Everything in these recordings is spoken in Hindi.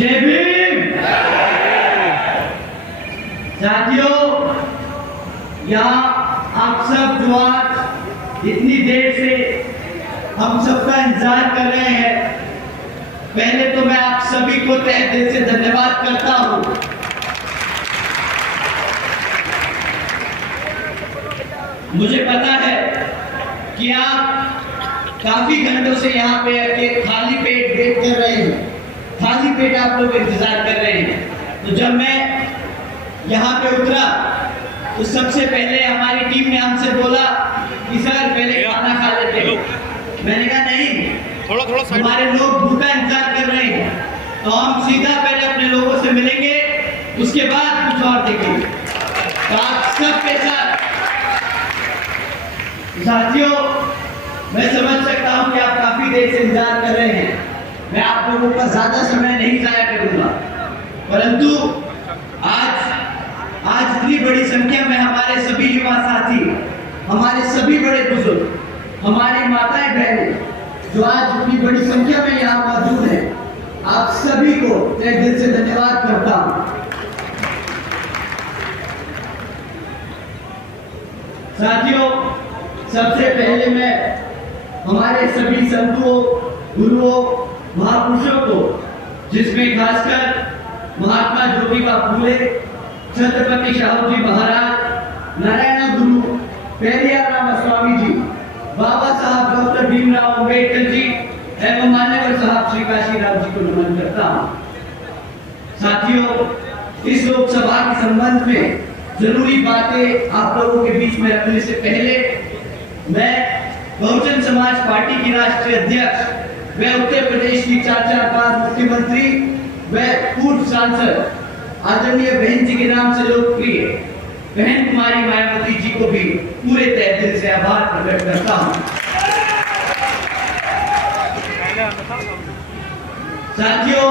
जय भीम। साथियों, यहाँ आप सब जो आज इतनी देर से हम सबका इंतजार कर रहे हैं, पहले तो मैं आप सभी को तहे दिल से धन्यवाद करता हूँ। मुझे पता है कि आप काफी घंटों से यहाँ पे आके खाली पेट वेट कर रहे हैं, खाली पेट आप लोग इंतजार कर रहे हैं। तो जब मैं यहाँ पे उतरा तो सबसे पहले हमारी टीम ने हमसे बोला कि सर पहले खाना खा लेते हो। मैंने कहा नहीं, थोड़ा हमारे लोग भूखा इंतजार कर रहे हैं, तो हम सीधा पहले अपने लोगों से मिलेंगे, उसके बाद कुछ और देखेंगे। तो आप सबके साथ साथियों, मैं समझ सकता हूं कि आप काफी देर से इंतजार कर रहे हैं। मैं आप लोगों का ज्यादा समय नहीं जाया करूंगा, परंतु आज इतनी बड़ी संख्या में हमारे सभी युवा साथी, हमारे सभी बड़े बुजुर्ग, हमारी माताएं बहनें जो आज इतनी बड़ी संख्या में यहाँ मौजूद हैं, आप सभी को तहे दिल से धन्यवाद करता हूं। साथियों, सबसे पहले मैं हमारे सभी संतों, गुरुओं, महापुरुषों को, जिसमें खासकर महात्मा ज्योतिबा फूले, छत्रपति शाहू जी महाराज, नारायण गुरु पेरियार रामास्वामी जी, बाबा साहब डॉक्टर भीमराव अम्बेडकर जी एवं मान्यवर साहब श्री काशीराम जी को नमन करता हूँ। साथियों, इस लोकसभा के संबंध में जरूरी बातें आप लोगों के बीच में रखने से पहले मैं बहुजन समाज पार्टी की राष्ट्रीय अध्यक्ष व उत्तर प्रदेश की 4 बार मुख्यमंत्री व पूर्व सांसद आदरणीय बहन जी के नाम से लोकप्रिय बहन कुमारी मायावती जी को भी पूरे तहे दिल से आभार प्रकट करता हूं। साथियों,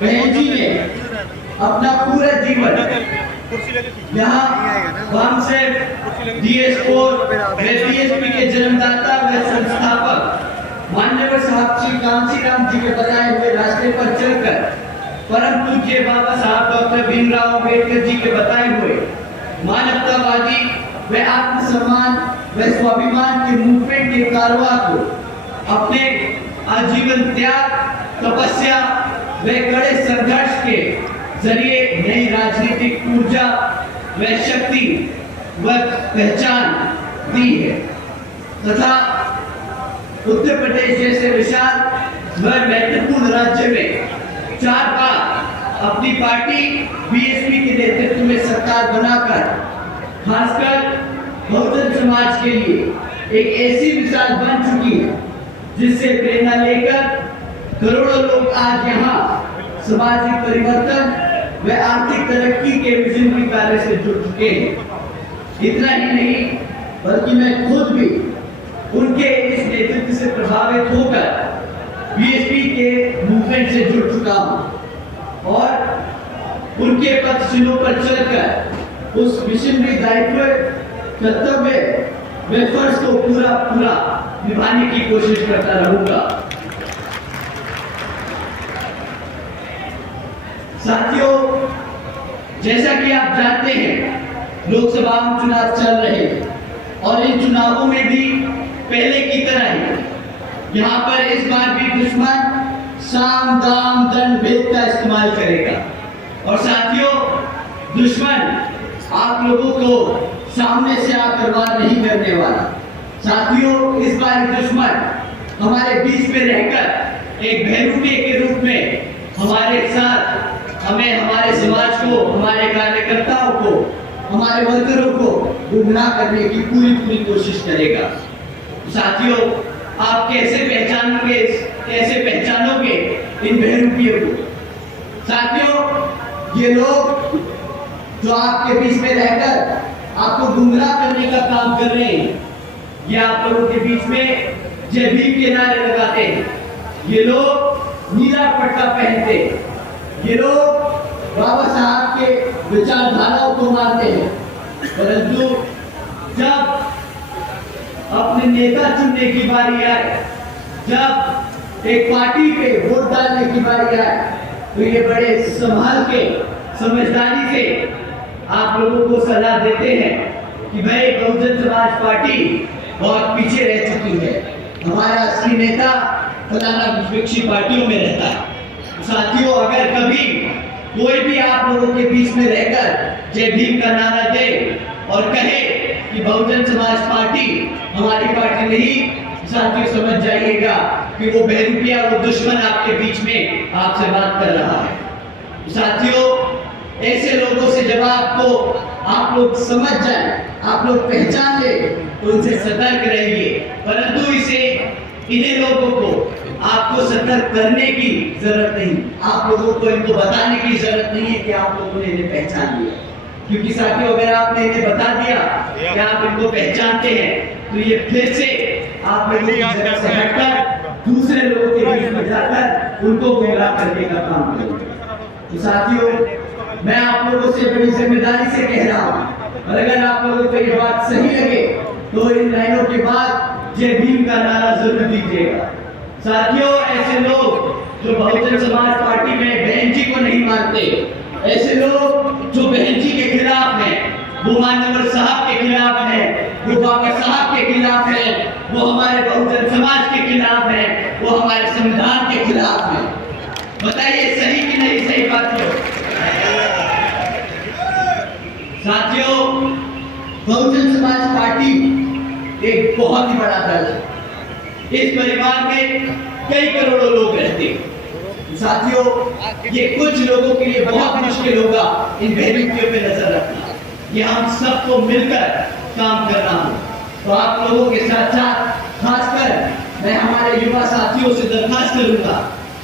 बहन जी ने अपना पूरा जीवन यहाँ वाम से बीएसपी के जन्मदाता व संस्थापक मान्यवर साहब श्री कांशीराम जी के बताए हुए रास्ते पर चलकर परम पूज्य बाबा साहब डॉक्टर भीमराव अम्बेडकर जी के बताए हुए मानवतावादी व आत्मसम्मान व स्वाभिमान के मूवमेंट के कारवा को अपने आजीवन त्याग, तपस्या व कड़े संघर्ष के जरिए नई राजनीतिक ऊर्जा व शक्ति व पहचान दी है तथा उत्तर प्रदेश जैसे विशाल व महत्वपूर्ण राज्य में 4 बार अपनी पार्टी बीएसपी के नेतृत्व में सरकार बनाकर खासकर बहुजन समाज के लिए एक ऐसी मिसाल बन चुकी है जिससे प्रेरणा लेकर करोड़ों लोग आज यहाँ सामाजिक परिवर्तन व आर्थिक तरक्की के विजन कार्य से जुड़ चुके हैं। इतना ही नहीं, बल्कि मैं खुद भी उनके इस नेतृत्व से प्रभावित होकर बीएसपी के मूवमेंट से जुड़ चुका हूं और उनके पथशिलों पर चलकर उस मिशनरी दायित्व, कर्तव्य व फर्ज को पूरा निभाने की कोशिश करता रहूंगा। साथियों, जैसा कि आप जानते हैं, लोकसभा चुनाव चल रहे हैं और इन चुनावों में भी पहले की तरह ही यहाँ पर इस बार भी दुश्मन साम दाम दंड भेद का इस्तेमाल करेगा। और साथियों, दुश्मन आप लोगों को सामने से आकर वार नहीं करने वाला। साथियों, इस बार दुश्मन हमारे बीच में रहकर एक बहरूपे के रूप में हमारे साथ हमें, हमारे समाज को, हमारे कार्यकर्ताओं को, हमारे वर्करों को गुमराह करने की पूरी कोशिश करेगा। साथियों, आप कैसे पहचानोगे इन बहरूपियों को? साथियों, ये लोग जो आपके बीच में रहकर आपको गुमराह करने का काम कर रहे हैं, ये आप लोगों के बीच में जय भीम के नारे लगाते हैं, ये लोग नीला पट्टा पहनते हैं, ये लोग बाबा साहब के विचारधाराओं को मानते हैं, परंतु जब अपने नेता चुनने की बारी आए, जब एक पार्टी पे वोट डालने की बारी आए, तो ये बड़े संभाल के समझदारी से आप लोगों को सलाह देते हैं कि भाई बहुजन समाज पार्टी बहुत पीछे रह चुकी है, हमारा असली नेता फलाना विपक्षी पार्टियों में रहता है। साथियों, अगर कभी कोई भी आप लोगों के बीच में रहकर जय भीम का नारा दे और कहे कि बहुजन समाज पार्टी हमारी पार्टी नहीं, साथियों समझ जाइएगा कि वो बहरूपिया, वो दुश्मन आपके बीच में आपसे बात कर रहा है। साथियों, ऐसे लोगों से जब आप लोग समझ जाए, आप लोग पहचान ले, तो उनसे सतर्क रहिए। परंतु इन्हीं लोगों को आपको सतर्क करने की जरूरत नहीं, आप लोगों को इनको बताने की जरूरत नहीं है कि आप लोगों ने इन्हें पहचान लिया। क्योंकि साथियों, अगर आपने इन्हें बता दिया कि आप इनको पहचानते हैं, तो ये फिर से आप लोगों की जगह से हटकर दूसरे लोगों के बीच में जाकर उनको गुमराह करने का काम करेंगे। तो साथियों, मैं आप लोगों से बड़ी जिम्मेदारी से कह रहा हूँ, और अगर आप लोगों को ये बात सही लगे तो इन लाइनों के बाद जय भीम का नारा जरूर दीजिएगा। साथियों, ऐसे लोग जो बहुजन समाज पार्टी में बहन जी को नहीं मानते, ऐसे लोग जो बहन जी के खिलाफ हैं, वो मान्यवर साहब के खिलाफ है, वो बाबा साहब के खिलाफ है, वो हमारे बहुजन समाज के खिलाफ है, वो हमारे संविधान के खिलाफ है। बताइए सही कि नहीं सही बात? साथियों, बहुजन समाज पार्टी एक बहुत ही बड़ा दल है। इस परिवार में कई करोड़ों लोग रहते हैं। साथियों, ये कुछ लोगों के लिए बहुत मुश्किल होगा इन बहनों पे नजर रखना। ये हम सबको मिलकर काम करना हो। तो आप लोगों के साथ साथ खासकर मैं हमारे युवा साथियों से दरखास्त करूंगा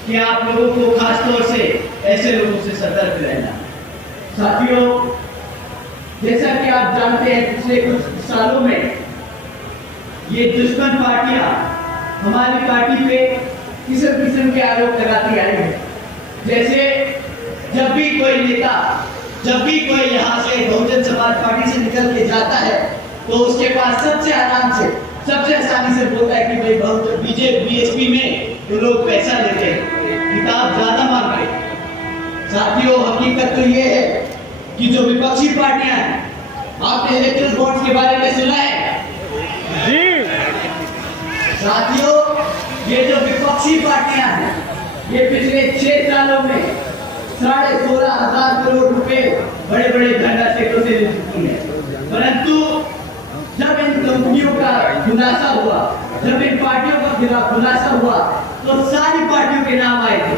कि आप लोगों को खासतौर से ऐसे लोगों से सतर्क रहना। साथियों, जैसा कि आप जानते हैं, पिछले कुछ सालों में ये दुश्मन पार्टियां हमारी पार्टी पे किस्म किस्म के आरोप लगाती आई है। जैसे जब भी कोई नेता, जब भी कोई यहाँ से बहुजन समाज पार्टी से निकल के जाता है, तो उसके पास सबसे आराम से, सबसे आसानी से बोलता है कि भाई बहुत बीएसपी में तो लोग पैसा लेते हैं, किताब ज्यादा मांग रहे। साथियों, हकीकत तो ये है कि जो विपक्षी पार्टियां हैं, आपने इलेक्ट्रल बॉन्ड्स के बारे में सुना है जी? साथियों, ये जो विपक्षी पार्टियां हैं, ये पिछले 6 सालों में 16,500 करोड़ रुपए बड़े बड़े धंधा सेठों से ले चुकी है। परंतु जब इन कंपनियों का खुलासा हुआ, जब इन पार्टियों का खुलासा हुआ, तो सारी पार्टियों के नाम आए थे।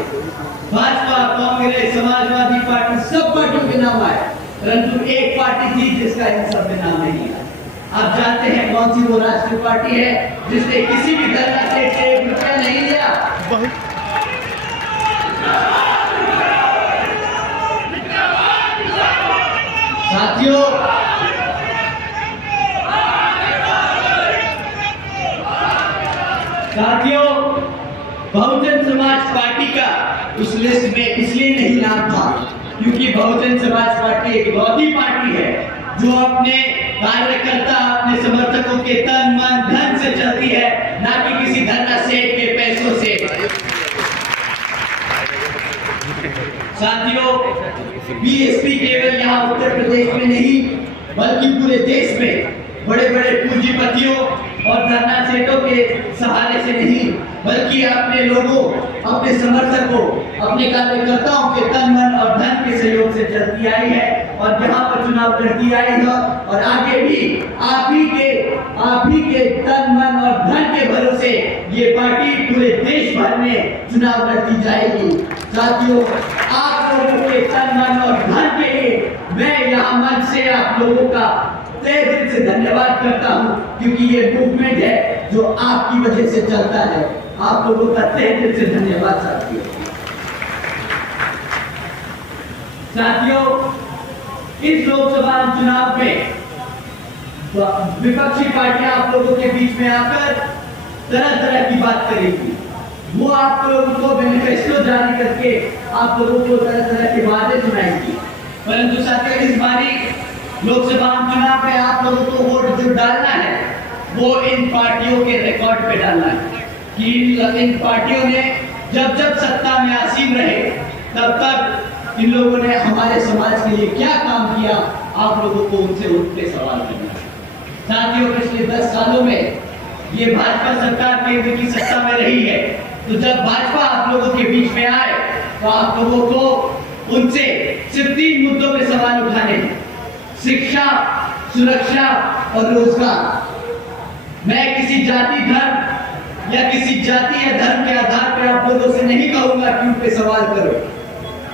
भाजपा, कांग्रेस, समाजवादी पार्टी, सब पार्टियों के नाम आए, परंतु एक पार्टी थी जिसका इन सब में नाम नहीं आया। आप जानते हैं कौन सी वो राष्ट्रीय पार्टी है जिसने किसी भी धरना सेठ से 1 रुपया नहीं लिया? साथियों, बहुजन समाज पार्टी का उस लिस्ट में इसलिए नहीं नाम था क्योंकि बहुजन समाज पार्टी एक विरोधी पार्टी है जो अपने कार्यकर्ता, अपने समर्थकों के तन मन धन से चलती है, ना कि किसी धरना सेठ के पैसों से। साथियों, बीएसपी केवल यहाँ उत्तर प्रदेश में नहीं बल्कि पूरे देश में बड़े बड़े पूंजीपतियों और धरना सेठों के सहारे से नहीं बल्कि अपने लोगों, अपने समर्थकों, अपने कार्यकर्ताओं के तन मन और धन के सहयोग से चलती आई है और यहाँ पर चुनाव लड़ती आई है और आगे भी आप ही के तन मन और धन के भरोसे ये पार्टी पूरे देश भर में चुनाव लड़ती जाएगी। साथियों, आप लोगों के तन मन और धन के लिए मैं यहाँ मंच से आप लोगों का तहे दिल से धन्यवाद करता हूँ क्योंकि ये मूवमेंट है जो आपकी वजह से चलता है। आप लोगों का तहे दिल से धन्यवाद साथियों। साथियों, इस लोकसभा चुनाव में विपक्षी पार्टियां आप लोगों के बीच में आकर तरह तरह की बात करेगी। वो आप लोगों को मैनिफेस्टो जारी करके आप लोगों को तरह तरह के वादे सुनाएगी। परंतु साथियों, इस बारी लोकसभा चुनाव में आप लोगों को वोट जो डालना है वो इन पार्टियों के रिकॉर्ड पे डालना है कि इन पार्टियों ने जब जब सत्ता में आसीन रहे तब तक इन लोगों ने हमारे समाज के लिए क्या काम किया, आप लोगों को उनसे उठ के सवाल करना है। साथियों, पिछले 10 सालों में ये भाजपा सरकार केंद्र की सत्ता में रही है, तो जब भाजपा आप लोगों के बीच में आए तो आप लोगों को उनसे सिर्फ 3 मुद्दों पे सवाल उठाने हैं: शिक्षा, सुरक्षा और रोजगार। मैं किसी जाति, धर्म या किसी जाति या धर्म के आधार पर आप लोगों से नहीं कहूंगा कि उन पे सवाल करो।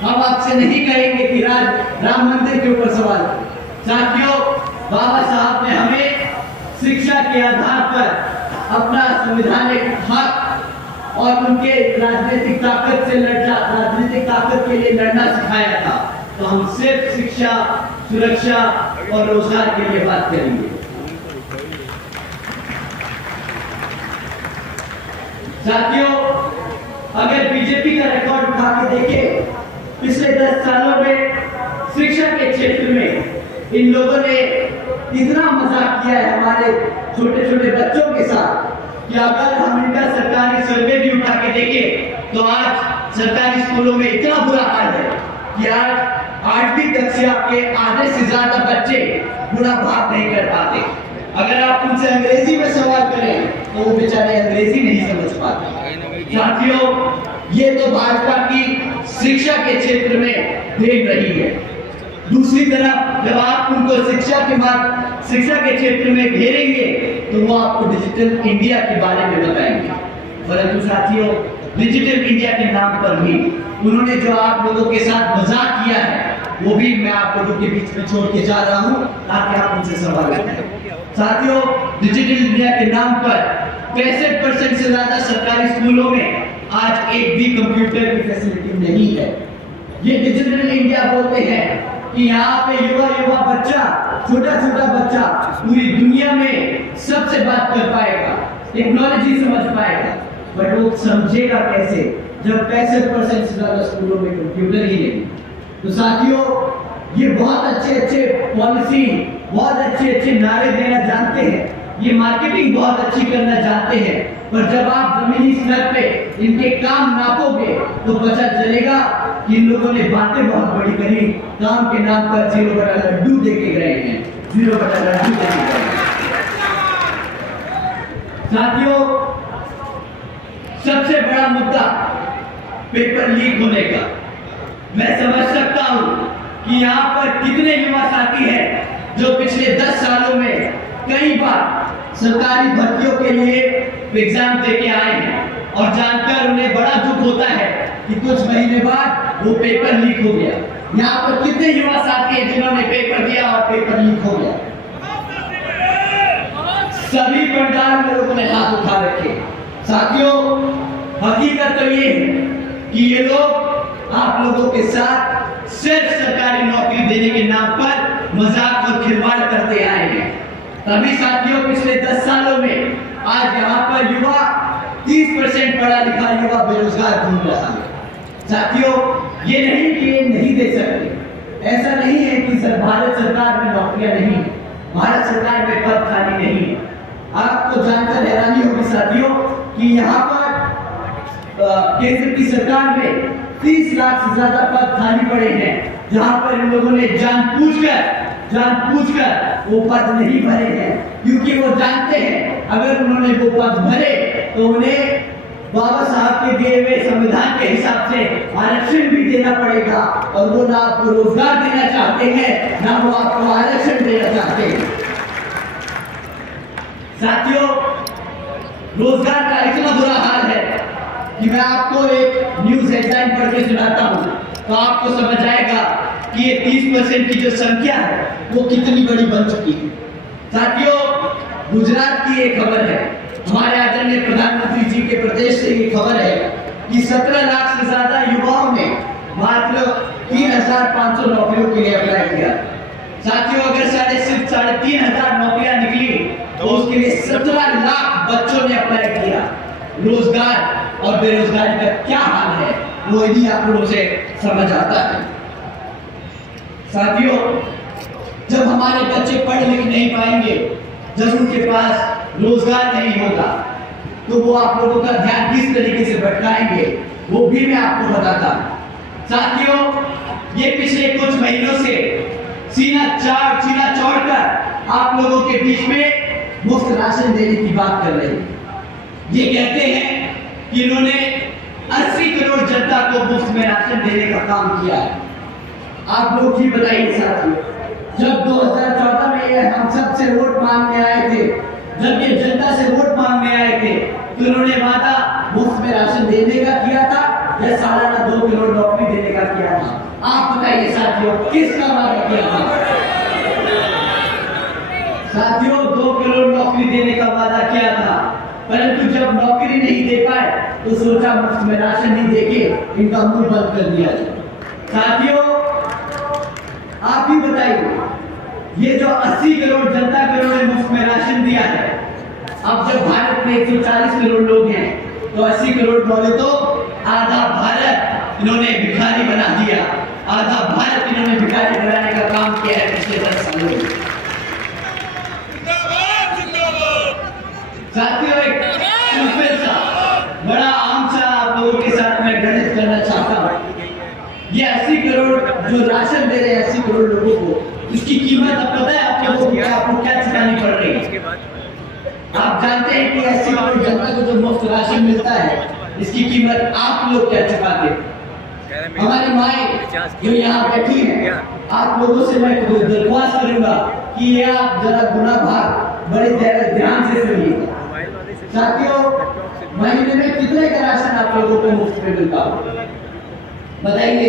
हम आपसे नहीं कहेंगे कि राम मंदिर के ऊपर सवाल करो। साथियों, बाबा साहब ने हमें शिक्षा के आधार पर अपना संवैधानिक हक और उनके राजनीतिक ताकत के लिए लड़ना सिखाया था। तो हम सिर्फ शिक्षा, सुरक्षा और रोजगार के लिए बात करेंगे। साथियों, अगर बीजेपी का रिकॉर्ड उठा के देखें, पिछले 10 सालों में शिक्षा के क्षेत्र में इन लोगों ने इतना मजाक किया है हमारे छोटे छोटे बच्चों के साथ कि अगर हम इनका सरकारी सर्वे भी उठा के देखें तो आज सरकारी स्कूलों में इतना बुरा हाल है कि आज 8वीं कक्षा के आधे से ज्यादा बच्चे बुरा भाग नहीं कर पाते। अगर आप उनसे अंग्रेजी में सवाल करें तो वो बेचारे अंग्रेजी नहीं समझ पाते। साथियों, ये तो भाजपा की शिक्षा के क्षेत्र में देख रही है। दूसरी तरफ जब आप उनको शिक्षा के क्षेत्र में घेरेंगे तो वो आपको डिजिटल इंडिया के बारे में बताएंगे। परंतु साथियों, डिजिटल इंडिया के नाम पर भी उन्होंने जो आप लोगों के साथ मजाक किया है वो भी मैं आप लोगों के बीच में छोड़ के जा रहा हूं ताकि आप उनसे सवाल करें। साथियों, डिजिटल इंडिया के नाम पर 65% से ज्यादा सरकारी स्कूलों में आज एक भी कंप्यूटर की फैसिलिटी नहीं है। ये डिजिटल इंडिया बोलते हैं कि यहाँ पे युवा बच्चा, छोटा बच्चा पूरी दुनिया में सबसे बात कर पाएगा, टेक्नोलॉजी समझ पाएगा, बट वो समझेगा कैसे जब 65% से ज्यादा स्कूलों में कंप्यूटर ही नहीं। तो साथियों, ये बहुत अच्छे पॉलिसी, बहुत अच्छे नारे देना जानते हैं, ये मार्केटिंग बहुत अच्छी करना जानते हैं, पर जब आप जमीनी स्तर पे इनके काम नापोगे तो पता चलेगा कि इन लोगों ने बातें बहुत बड़ी करी, काम के नाम पर 0 बटा लड्डू देके गए हैं, 0 बटा लड्डू देके गए हैं। साथियों, सबसे बड़ा मुद्दा पेपर लीक होने का। मैं समझ सकता हूं कि यहाँ पर कितने युवा साथी हैं जो पिछले 10 सालों में कई बार सरकारी भर्तियों के लिए एग्जाम देके आए हैं और जानकर उन्हें बड़ा दुख होता है कि कुछ महीने बाद वो पेपर लीक हो गया। यहाँ पर कितने युवा साथी हैं जिन्होंने पेपर दिया और पेपर लीक हो गया? सभी पंडाल में लोगों ने हाथ उठा रखे। साथियों, हकीकत तो ये है कि ये लोग आप लोगों के साथ सिर्फ सरकारी नौकरी देने के नाम पर मजाक और खिलवाड़ करते आए हैं। तभी साथियों, पिछले 10 सालों में आज यहाँ पर युवा 30% पढ़ा लिखा युवा बेरोजगार घूम रहा है। साथियों, ये नहीं कि ये नहीं दे सकते, ऐसा नहीं है कि भारत सरकार में नौकरियां नहीं, भारत सरकार में पद खाली नहीं है। आपको जानकर हैरानी होगी साथियों कि यहाँ पर केंद्र की सरकार में 30 लाख से ज्यादा पद खाली पड़े हैं, जहाँ पर इन लोगों ने जानबूझकर वो पद नहीं भरे हैं, क्योंकि वो जानते हैं अगर उन्होंने वो पद भरे तो उन्हें बाबा साहब के दिए हुए संविधान के हिसाब से आरक्षण भी देना पड़ेगा, और वो ना आपको रोजगार देना चाहते हैं ना वो आपको आरक्षण देना चाहते हैं। साथियों, रोजगार का इतना बुरा हाल है कि मैं आपको एक न्यूज हेडलाइन पढ़ के सुनाता हूँ तो आपको समझ आएगा कि ये 30% की जो संख्या है वो कितनी बड़ी बन चुकी है। साथियों, गुजरात की एक खबर है, हमारे आदरणीय प्रधानमंत्री जी के प्रदेश से ये खबर है कि 17 लाख से ज्यादा युवाओं ने मात्र 3,500 नौकरियों के लिए अप्लाई किया। साथियों, अगर सिर्फ 3,500 नौकरियां निकली तो उसके लिए 17 लाख बच्चों ने अप्लाई किया। रोजगार और बेरोजगारी का क्या हाल है वो यदि आप लोगों से समझ आता है। साथियों, जब हमारे बच्चे पढ़ लिख नहीं पाएंगे, जब उनके पास रोजगार नहीं होगा, तो वो आप लोगों का ध्यान किस तरीके से भटकाएंगे वो भी मैं आपको बताता हूं। साथियों, ये पिछले कुछ महीनों से सीना चौड़कर आप लोगों के बीच में मुफ्त राशन देने की बात कर रहे हैं। ये कहते हैं कि इन्होंने 80 करोड़ जनता को मुफ्त में राशन देने का काम किया है। आप लोग ही बताइए साथियों, जब 2014 में ये हम सब से वोट मांगने आए थे, जब ये जनता से वोट मांगने आए थे, तो उन्होंने वादा मुफ्त में राशन देने का किया था या सालाना 2 करोड़ नौकरी देने का किया था? आप बताइए साथियों, किसका वादा किया था? साथियों, 2 करोड़ नौकरी देने का वादा किया था, परंतु जब नौकरी नहीं दे पाए तो सोचा मुफ्त में राशन नहीं देके इनका मुंह बंद कर दिया जाए। साथियों, आप ही बताइए, ये जो 80 करोड़ जनता को इन्होंने मुफ्त में राशन दिया है, अब जब भारत में 140 करोड़ लोग हैं तो 80 करोड़ बोले तो आधा भारत इन्होंने भिखारी बना दिया। आधा भारत इन्होंने भिखारी बनाने का काम किया है पिछले 10 सालों में। साथियों, एक सिंपल सा बड़ा आम सा आप लोगों के साथ मैं गणित करना चाहता हूँ। ये 80 करोड़ जो राशन दे रहे हैं 80 करोड़ लोगों को, इसकी कीमत अब पता है आप लोगों को आपको क्या चुकानी पड़ रही है? आप जानते हैं कि 80 करोड़ जनता को जो मुफ्त राशन मिलता है, इसकी कीमत आप लोग क्या चुकाते हैं? हमारी माएं जो यहाँ बैठी हैं, आप लोगों से मैं दरख्वास्त करूंगा कि ये आप जरा गुना भाग बड़े ध्यान से सुनिए। साथियों, महीने में कितने का राशन आप लोगों को मुफ्त में मिलता हो? बताइए।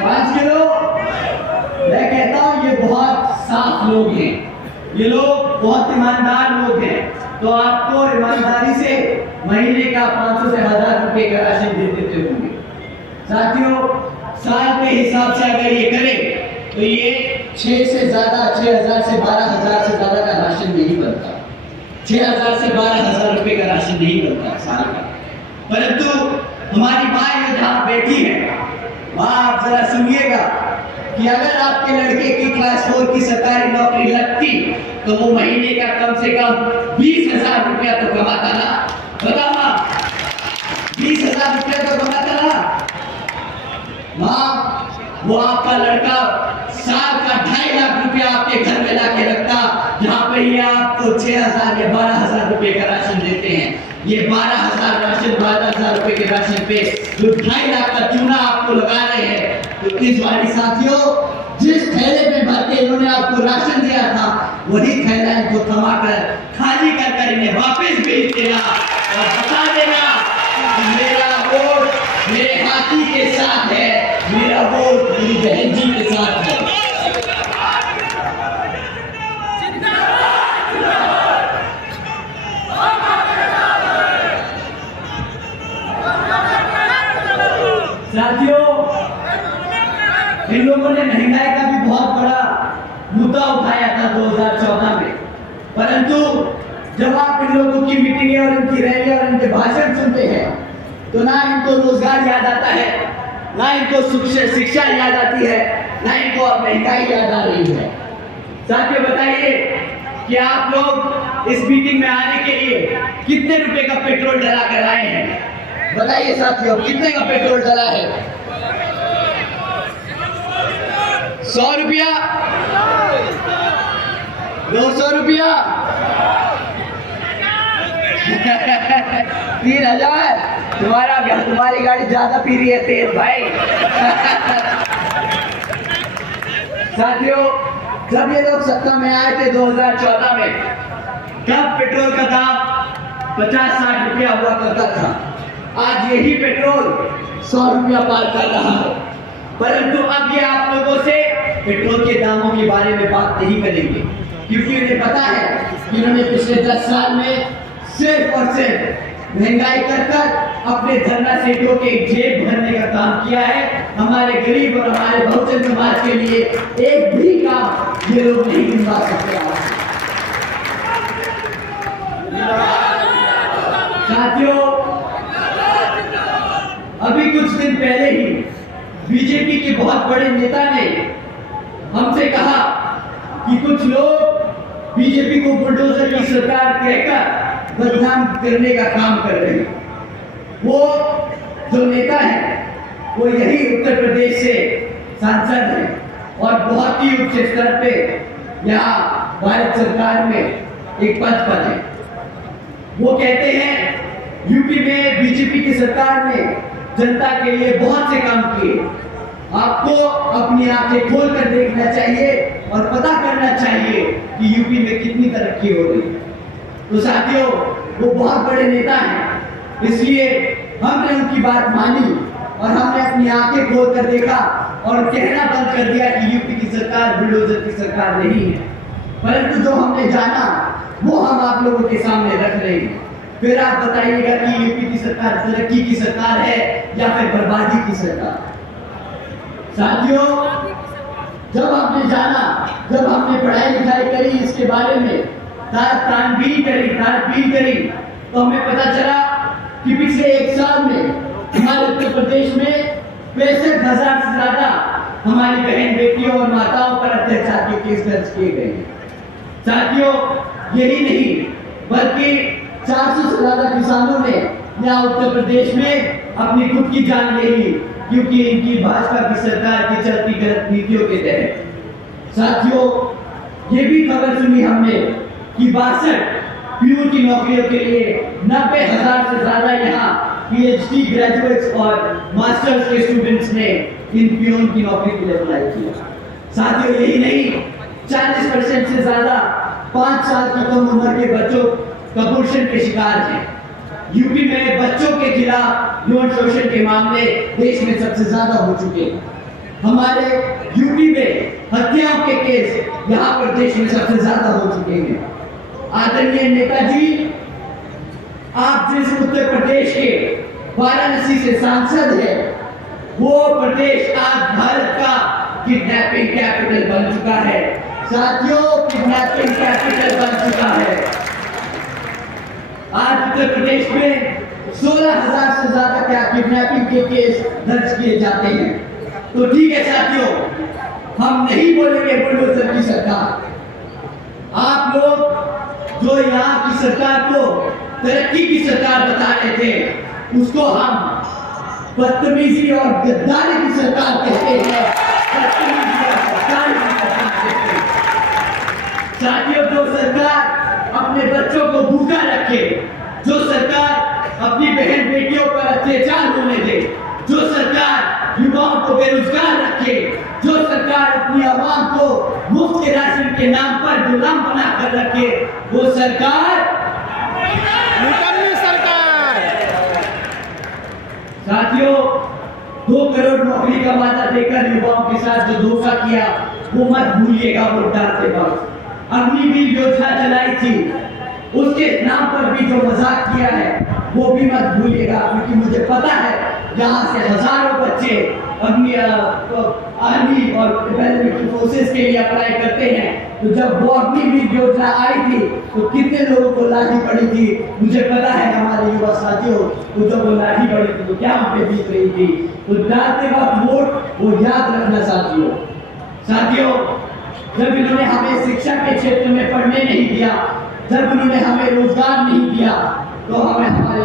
5 किलो? मैं कहता हूँ ये बहुत साफ लोग हैं, ये लोग बहुत ईमानदार लोग हैं, तो आपको ईमानदारी से महीने का 500 से 1000 रुपए का राशन दे देते होंगे। साथियों, साल के हिसाब से अगर ये करें तो ये 6 से ज्यादा 6000 से 12000 से ज्यादा का राशन नहीं बनता। 6000 से 12000 रुपए का राशन नहीं बनता साल का। परंतु हमारी माँ जहाँ बैठी है, वहाँ आप जरा सुनिएगा कि अगर आपके लड़के की क्लास 4 की सरकारी नौकरी लगती तो वो महीने का कम से कम 20,000 रुपया तो कमाता ना। बताओ माँ, 20,000 रुपया तो कमाता ना। माँ, वो आपका लड़का साल का 2.5 लाख रुपया आपके घर में ला के रखता, जहाँ पे ये आपको 6,000 या 12,000 रुपए का राशन देते हैं। ये 12,000 राशन 12,000 रुपए के राशन पे जो 2.5 लाख का चूना आपको लगा रहे हैं, तो इस बारी साथियों, जिस थैले में भर के इन्होंने आपको राशन दिया था, वही थैला इनको थमाकर खाली कर इन्हें वापस भेज देना और बता देना कि मेरा वोट मेरे हाथी के साथ है, मेरा वोट मेरी बहन जी के साथ है। साथियों, इन लोगों ने महंगाई का भी बहुत बड़ा मुद्दा उठाया था 2014 में, परंतु जब आप इन लोगों की मीटिंगें और इनकी रैलियां और इनके भाषण सुनते हैं तो ना इनको रोजगार याद आता है, ना इनको शिक्षा याद आती है, ना इनको अब महंगाई याद आ रही है। साथियों, बताइए कि आप लोग इस मीटिंग में आने के लिए कितने रुपए का पेट्रोल डला कर आए हैं? बताइए साथियों, कितने का पेट्रोल डला है? 100 रुपया? 200 रुपया? 3,000? तुम्हारी गाड़ी ज्यादा पी रही है तेल भाई। साथियों, जब ये लोग सत्ता में आए थे 2014 में, तब पेट्रोल का दाम 50-60 रुपया हुआ करता था। आज यही पेट्रोल 100 रुपया पार कर रहा है। परंतु अब ये आप लोगों से पेट्रोल के दामों के बारे में बात नहीं करेंगे, क्योंकि उन्हें पता है कि उन्होंने पिछले 10 साल में सिर्फ और सिर्फ महंगाई कर अपने धरना सेठों के जेब भरने का काम किया है। हमारे गरीब और हमारे बहुजन समाज के लिए एक भी काम ये लोग नहीं निभा सकते। साथियों, अभी कुछ दिन पहले ही बीजेपी के बहुत बड़े नेता ने हमसे कहा कि कुछ लोग बीजेपी को बुलडोजर की सरकार कहकर बदनाम करने का काम कर रहे हैं। वो जो नेता है वो यही उत्तर प्रदेश से सांसद है और बहुत ही उच्च स्तर पे यहाँ भारत सरकार में एक पद पर है। वो कहते हैं यूपी में बीजेपी की सरकार ने जनता के लिए बहुत से काम किए। आपको अपनी आंखें खोल कर देखना चाहिए और पता करना चाहिए कि यूपी में कितनी तरक्की हो रही है। तो साथियों, वो बहुत बड़े नेता हैं, इसलिए हमने उनकी बात मानी और हमने अपनी आंखें खोल कर देखा और कहना बंद कर दिया कि यूपी की सरकार बुलडोजर की सरकार नहीं है। परंतु जो हमने जाना वो हम आप लोगों के सामने रख रहे हैं। फिर आप बताइएगा कि यूपी की सरकार तरक्की की सरकार है या फिर बर्बादी की सरकार। साथियों, जब हमने जाना, जब हमने पढ़ाई लिखाई करी इसके बारे में, तानबीन करी, तो हमें पता चला कि पिछले एक साल में हमारे उत्तर प्रदेश में 65,000 से ज्यादा हमारी बहन बेटियों और माताओं पर अत्याचार के केस दर्ज किए गए हैं। साथियों, यही नहीं बल्कि 400 से ज्यादा किसानों ने यहाँ उत्तर प्रदेश में अपनी खुद की जान ले ली, क्योंकि इनकी भाजपा की सरकार की चलती गलत नीतियों के तहत। साथियों, ये भी खबर सुनी हमने कि 62 पीयू की नौकरियों के लिए 90,000 से ज्यादा यहाँ पीएचडी ग्रेजुएट्स और मास्टर्स के स्टूडेंट्स ने इन पियून की नौकरी के लिए अप्लाई किया। साथियों, यही नहीं, 40% से ज्यादा 5 साल की कम उम्र के बच्चों कुपोषण के शिकार हैं। यूपी में बच्चों के खिलाफ यौन शोषण के मामले देश में सबसे ज्यादा हो चुके हैं। हमारे यूपी में हत्याओं के केस यहाँ पर देश में सबसे ज्यादा हो चुके हैं। आदरणीय नेताजी, आप जिस उत्तर प्रदेश के वाराणसी से सांसद है, वो प्रदेश आज भारत का किडनैपिंग कैपिटल बन चुका है। साथियों, किडनैपिंग कैपिटल बन चुका है। आज उत्तर प्रदेश में 16,000 से ज्यादा क्या किडनैपिंग के केस दर्ज किए जाते हैं। तो ठीक है साथियों, हम नहीं बोलेंगे बुलडोजर की सरकार। आप लोग जो यहाँ की सरकार को तरक्की की सरकार बता रहे थे, उसको हम बदतमीजी और गद्दारी की सरकार कहते हैं। साथियों, जो सरकार अपने बच्चों को भूखा रखे, जो सरकार अपनी बहन बेटियों पर अत्याचार होने दे, जो सरकार युवाओं को बेरोजगार रखे, जो सरकार अपनी आवाम को मुफ्त के राशन के नाम पर गुलाम बना कर रखे, वो सरकार निकम्मी सरकार। साथियों, 2 करोड़ नौकरी का वादा देकर युवाओं के साथ जो धोखा किया वो मत भूलिएगा वोट डालते वक्त। अग्निवीर योजना चलाई थी, उसके नाम पर भी जो मजाक किया है वो भी मत भूलिएगा, क्योंकि मुझे पता है यहाँ से हजारों बच्चे आर्मी और पैरामिलिट्री फोर्सेस के लिए अप्लाई करते हैं। तो जब वो अग्निवीर योजना आई थी तो कितने लोगों को लाठी पड़ी थी, मुझे पता है हमारे युवा साथियों को, जब वो लाठी पड़ी थी तो क्या उनपे बीत रही थी। तो डालते वक्त वोट वो याद रखना साथियों, जब इन्होंने हमें शिक्षा के क्षेत्र में पढ़ने नहीं दिया, जब इन्होंने हमें रोजगार नहीं दिया, तो हमें हमारे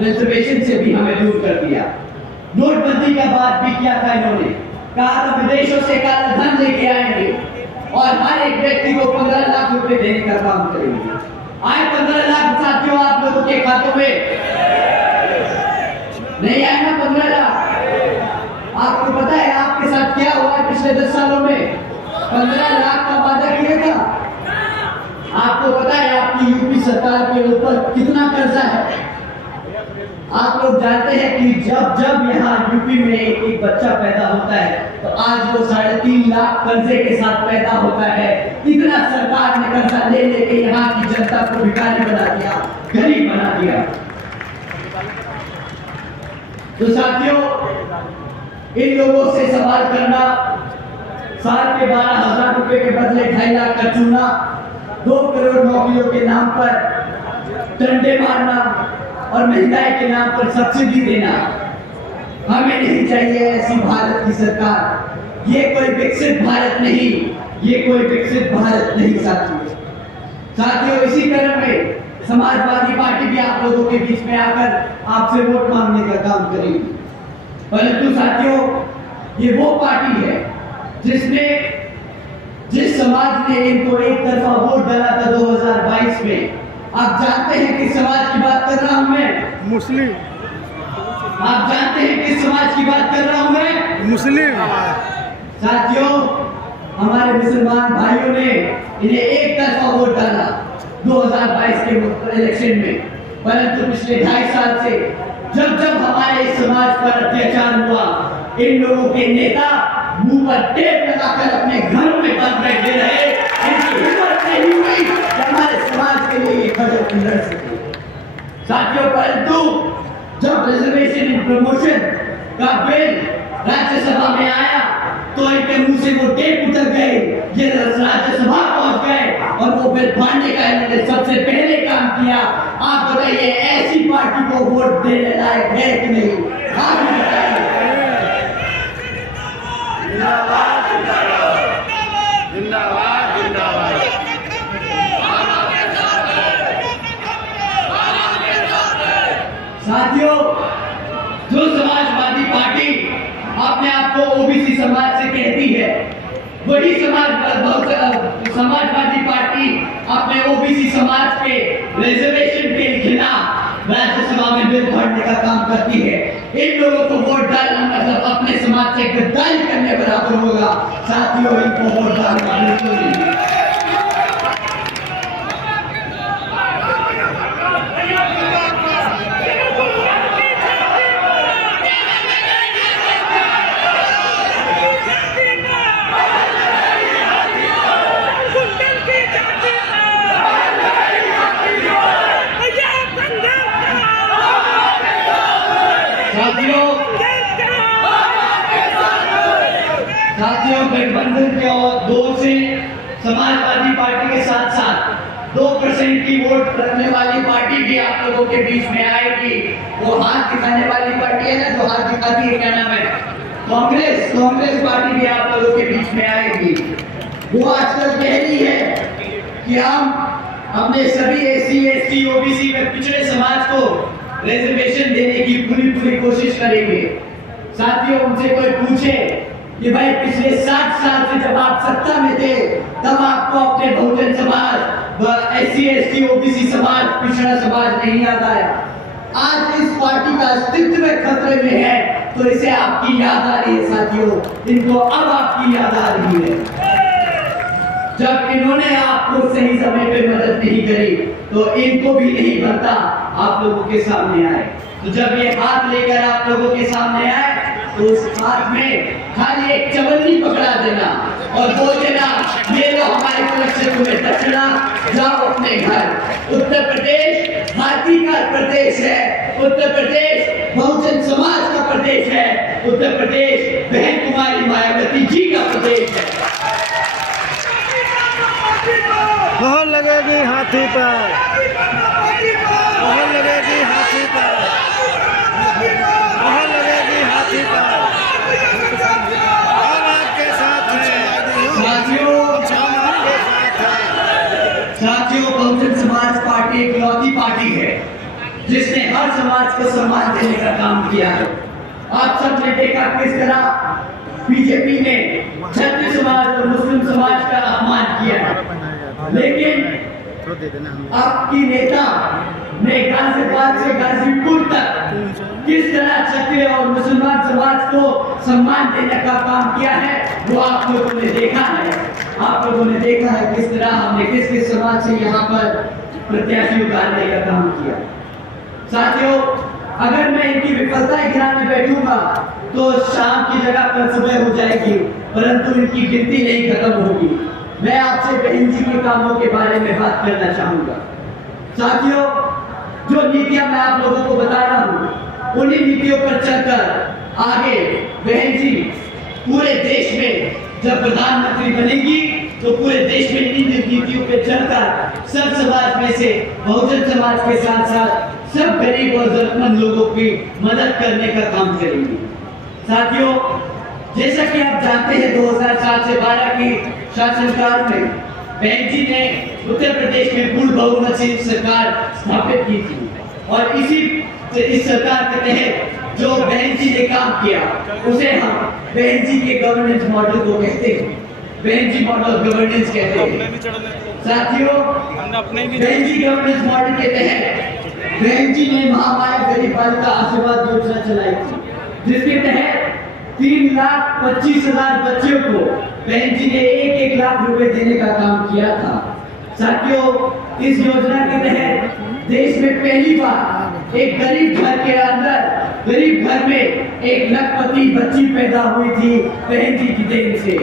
रिजर्वेशन से भी हमें दूर कर दिया। नोटबंदी का बात भी किया था इन्होंने, कहा था विदेशों से काला धन लेके आएंगे और हर एक व्यक्ति को 15 लाख रुपए देने का काम करेंगे। आए 15 लाख साथियों आप लोगों के खातों में? नहीं आए ना 15 लाख? आपको पता है आपके साथ क्या हुआ है पिछले 10 सालों में? 15 लाख का वादा किया था। आपको पता है आपकी यूपी सरकार के ऊपर कितना कर्जा है? आप लोग जानते हैं कि जब यहाँ यूपी में एक बच्चा पैदा होता है तो आज वो 3.5 लाख कर्जे के साथ पैदा होता है। इतना सरकार ने कर्जा ले लेके यहाँ की जनता को भिखारी बना दिया, गरीब बना दिया। तो साथियों, इन लोगों से सवाल करना, साल के 12,000 रुपए के बदले 2.5 लाख का चूना, 2 करोड़ नौकरियों के नाम पर डंडे मारना और महंगाई के नाम पर सब्सिडी देना, हमें नहीं चाहिए ऐसी भारत की सरकार। ये कोई विकसित भारत नहीं, ये कोई विकसित भारत नहीं साथियों। इसी क्रम में समाजवादी पार्टी भी आप लोगों के बीच में आकर आपसे वोट मांगने का काम करेगी। परंतु साथियों, ये वो पार्टी है जिस समाज ने इनको एक तरफा वोट डाला था 2022 में। आप जानते हैं किस समाज की बात कर रहा हूं मैं? मुस्लिम। आप जानते हैं किस समाज की बात कर रहा हूं मैं? मुस्लिम। साथियों, हमारे मुसलमान भाइयों ने इन्हें एक तरफा वोट डाला 2022 के इलेक्शन में। परंतु पिछले 2.5 साल से जब हमारे इस समाज पर अत्याचार हुआ, इन लोगों के नेता मुंह पर टेप लगाकर अपने घरों में बंद बैठे रहे। इनकी हिम्मत नहीं हुई कि हमारे समाज के लिए खड़े लड़ सके। साथियों, परंतु जब रिजर्वेशन इन प्रमोशन का बिल राज्यसभा में आया तो इनके मुंह से वो टेप उतर गए। ये राज्यसभा पहुंच गए और वो बिल पाने का इन्होंने सबसे पहले काम किया। आप बताइए, ऐसी पार्टी को वोट देने लायक है कि नहीं? आप ही बताइए। जिंदाबाद जिंदाबाद जिंदाबाद। साथियों, जो समाजवादी पार्टी अपने आप को ओबीसी समाज से कहती है, वही समाजवादी पार्टी अपने ओबीसी समाज के रिजर्वेशन के खिलाफ राज्यसभा में बिल भरने का काम करती है। इन लोगों को वोट डालना मतलब अपने समाज से गद्दारी करने बराबर होगा। साथियों, इनको वोट डालना बिल्कुल नहीं। साथियों, गठबंधन के दौर से समाजवादी पार्टी के साथ साथ 2% की वोट रखने वाली पार्टी भी आप लोगों के बीच में आएगी। वो हाथ दिखाने वाली पार्टी है ना, जो हाथ दिखाती है, क्या नाम है? कांग्रेस पार्टी भी आप लोगों के बीच में आएगी। वो आजकल कह रही है कि हम अपने सभी SC ST OBC में पिछड़े समाज को रिजर्वेशन देने की पूरी कोशिश करेंगे। साथियों, उनसे कोई पूछे कि भाई पिछले 60 साल से जब आप सत्ता में थे तब आपको अपने Bahujan Samaj, SC ST OBC समाज, पिछड़ा समाज नहीं याद आया? आज इस पार्टी का अस्तित्व खतरे में है तो इसे आपकी याद आ रही है। साथियों, इनको अब आपकी याद आ रही है। जब इन्होंने आपको सही समय पे मदद नहीं करी तो इनको भी नहीं बनता आप लोगों के सामने आए। तो जब ये हाथ लेकर आप लोगों के सामने आए तो उस हाथ में खाली एक चवन्नी पकड़ा देना और बोल देना, ये लो हमारी तरफ से तुम्हें दक्षिणा, जाओ अपने घर। उत्तर प्रदेश हाथी का प्रदेश है, उत्तर प्रदेश बहुजन समाज का प्रदेश है, उत्तर प्रदेश बहन कुमारी मायावती जी का प्रदेश है। मोहर लगेगी हाथी पर, मोहर लगेगी हाथी पर, मोहर लगेगी हाथी पर। हम आपके साथ हैं साथियों, हम आपके साथ हैं। साथियों, बहुजन समाज पार्टी एक इकलौती पार्टी है जिसने हर समाज को सम्मान देने का काम किया है। आप सब ने देखा किस तरह बीजेपी ने क्षत्रिय समाज और मुस्लिम समाज का अपमान किया है, लेकिन आपकी नेता ने गाजियाबाद से गाजीपुर तक किस तरह क्षत्रिय और मुसलमान समाज को सम्मान देने का काम किया है वो आप लोगों ने देखा है। आप लोगों ने देखा है किस तरह हमने किस समाज से यहाँ पर प्रत्याशी उतारने का काम किया। साथियों, अगर मैं इनकी विफलताएं गिनाने बैठूंगा तो शाम की जगह कल सुबह हो जाएगी, परंतु इनकी गिनती नहीं खत्म होगी। मैं आपसे बहन जी के कामों के बारे में बात करना चाहूंगा। साथियों, जो नीतियां मैं आप लोगों को बता रहा हूं, उन्हीं नीतियों पर चलकर आगे बहन जी पूरे देश में जब प्रधानमंत्री बनेगी तो पूरे देश में इन नीतियों पर चलकर सब समाज में से बहुजन समाज के साथ साथ सब गरीब और जरूरतमंद लोगों की मदद करने का काम करेंगे। साथियों, जैसा कि आप जानते हैं 2004 से 12 की शासनकाल में बहन जी ने उत्तर प्रदेश में पूर्ण बहुमत से सरकार स्थापित की थी और इस सरकार के तहत जो बहन जी ने काम किया उसे हम बहन जी के गवर्नेंस मॉडल को कहते हैं, बहन जी मॉडल गवर्नेंस कहते हैं। साथियों, बहन जी गवर्नेंस मॉडल के तहत बहन जी ने महामाया गरीब बालिका आशीर्वाद योजना चलाई थी, जिसके तहत 3,25,000 बच्चों को बहन जी ने 1-1 लाख रुपए देने का काम किया था। साथियों, इस योजना के तहत देश में पहली बार एक गरीब घर के अंदर, गरीब घर में एक लखपति बच्ची पैदा हुई थी बहन जी की देन से।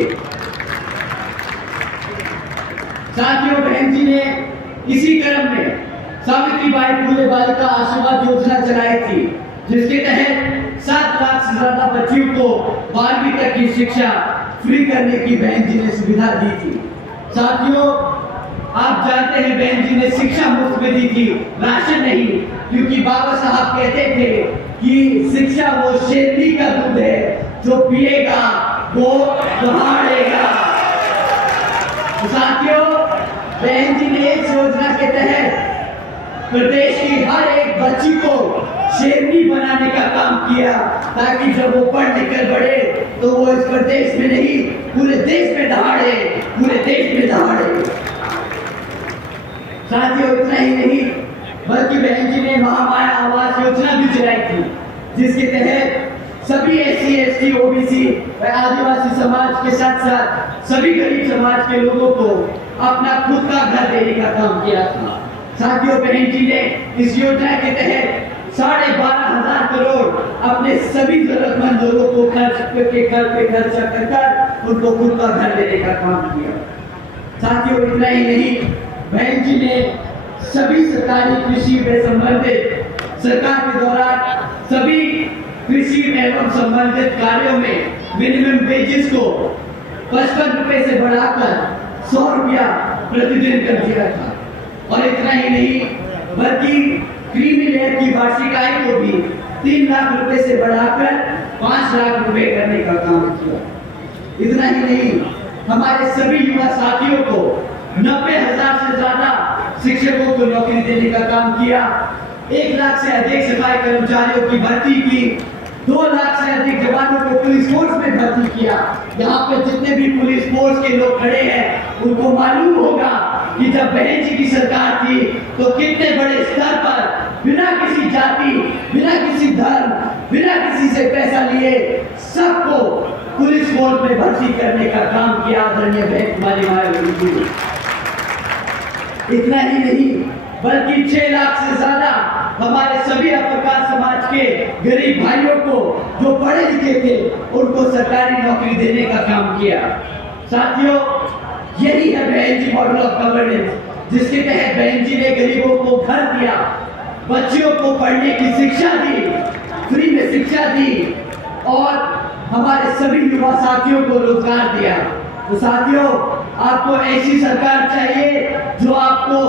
साथियों, बहन जी ने इसी क्रम में सावित्रीबाई फुले बालिका आशीर्वाद योजना चलाई थी, जिसके तहत 7 लाख से ज्यादा बच्चियों को 12वीं तक की शिक्षा फ्री करने की बहन जी ने सुविधा दी थी। साथियों, आप जानते हैं बहन जी ने शिक्षा मुफ्त में दी थी, राशन नहीं, क्योंकि बाबा साहब कहते थे कि शिक्षा वो शेरनी का दूध है, जो पिएगा वो दहाड़ेगा। साथियों, बहन जी ने इस योजना के तहत प्रदेश की हर एक बच्ची को शेरनी बनाने का काम किया, ताकि जब वो पढ़ लिख कर बढ़े तो वो इस प्रदेश में नहीं पूरे देश में दहाड़े, पूरे देश में दहाड़े। साथियों, इतना ही नहीं बल्कि बहन जी ने महामाया आवास योजना भी चलाई थी, जिसके तहत सभी SC, ST, OBC व आदिवासी समाज के साथ साथ सभी गरीब समाज के लोगों को अपना खुद का घर देने का काम किया था। साथियों, बहन जी ने इस योजना के तहत 12,500 करोड़ अपने सभी जरूरतमंद लोगों को खर्च करके घर पे खर्चा कर उनको खुद का घर देने का काम किया। साथियों, इतना ही नहीं, बहन जी ने सभी सरकारी कृषि में संबंधित सरकार के दौरान सभी कृषि एवं संबंधित कार्यों में मिनिमम वेजेस को 55 रुपए से बढ़ाकर 100 रुपया प्रतिदिन कर दिया था। और इतना ही नहीं बल्कि क्रीमी लेयर की वार्षिक आय को भी 3 लाख रुपए से बढ़ाकर 5 लाख रुपए करने का काम किया। इतना ही नहीं, हमारे सभी युवा साथियों को 90,000 से ज्यादा शिक्षकों को नौकरी देने का काम किया। 1 लाख से अधिक सफाई कर्मचारियों की भर्ती की, 2 लाख से अधिक जवानों को पुलिस फोर्स में भर्ती किया। यहाँ पे जितने भी पुलिस फोर्स के लोग खड़े हैं उनको मालूम होगा कि जब बहन जी की सरकार थी तो कितने बड़े स्तर पर बिना किसी जाति, बिना किसी धर्म, बिना किसी से पैसा लिए सबको पुलिस फोर्स में भर्ती करने का काम किया आदरणीय बहन कुमारी मायावती जी ने। इतना ही नहीं बल्कि 6 लाख से ज्यादा हमारे सभी अपकार समाज के गरीब भाइयों को जो पढ़े लिखे थे उनको सरकारी नौकरी देने का काम किया। साथियों, यही है बहन जी मॉडल ऑफ गवर्नेंस, जिसके तहत बहन जी ने गरीबों को घर दिया, बच्चियों को पढ़ने की शिक्षा दी, फ्री में शिक्षा दी और हमारे सभी युवा साथियों को रोजगार दिया। तो साथियों, आपको ऐसी सरकार चाहिए जो आपको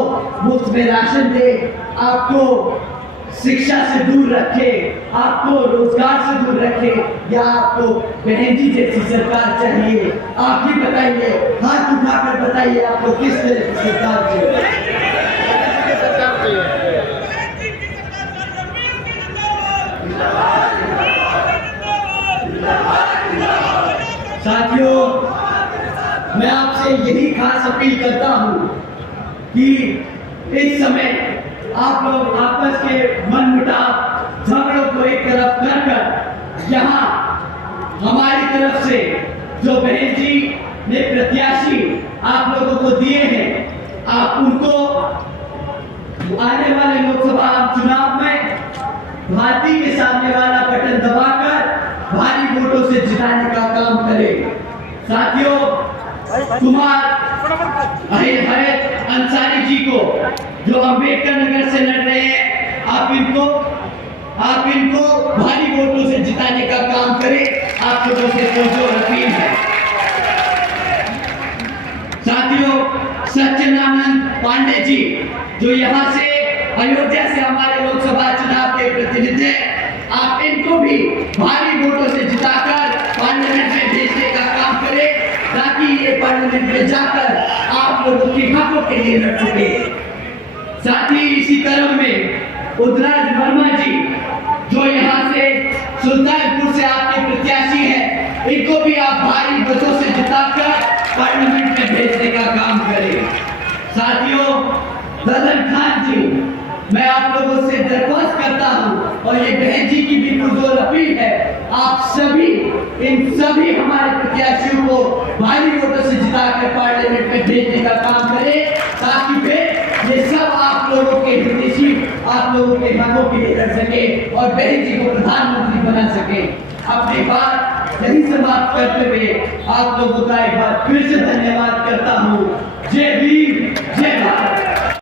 मुफ्त में राशन दे, आपको शिक्षा से दूर रखे, आपको रोजगार से दूर रखे, या आपको बहन जी जैसी सरकार चाहिए? आप ही बताइए, हाथ उठाकर बताइए आपको किस तरह की सरकार चाहिए। साथियों, मैं आपसे यही खास अपील करता हूं कि इस समय आप लोग आपस के मनमुटाव झगड़ों को एक तरफ कर यहाँ हमारी तरफ से जो बहन जी ने प्रत्याशी आप लोगों को दिए हैं, आप उनको आने वाले लोकसभा चुनाव में भारती के सामने वाला बटन दबाकर भारी वोटों से जिताने का काम करें। साथियों, कुमार हयात अंसारी जी को जो अंबेडकर नगर से लड़ रहे हैं, आप इनको भारी वोटों से जिताने का काम करें। आप लोगों से जोर अपील है। साथियों, सच्चिदानंद पांडे जी जो यहाँ से अयोध्या से हमारे लोकसभा चुनाव के प्रतिनिधि हैं, आप इनको भी भारी वोटों से जिताकर पार्लियामेंट में भेजने का काम करें, ताकि ताकि ये पार्लियामेंट में जाकर आप लोगों के हकों के लिए लड़ सके। साथ ही इसी क्रम में उदराज वर्मा जी जो यहाँ से सुल्तानपुर से आपके प्रत्याशी हैं, इनको भी आप भारी मतों से जिताकर पार्लियामेंट में भेजने का काम करें। साथियों, ददन खान जी, मैं आप लोगों से दरख्वास्त करता हूं और ये बहन जी की भी पुरजोर अपील है, आप सभी इन सभी हमारे प्रत्याशियों को भारी वोटों से जिताकर पार्लियामेंट में भेजने का काम करें, ताकि फिर ये सब आप लोगों के हितैषी, आप लोगों के हकों के लिए लड़ सके और बहन जी को प्रधानमंत्री बना सके। अपनी बात यही समाप्त करते हुए आप लोगों का एक बार फिर से धन्यवाद करता हूँ। जय भीम, जय भारत।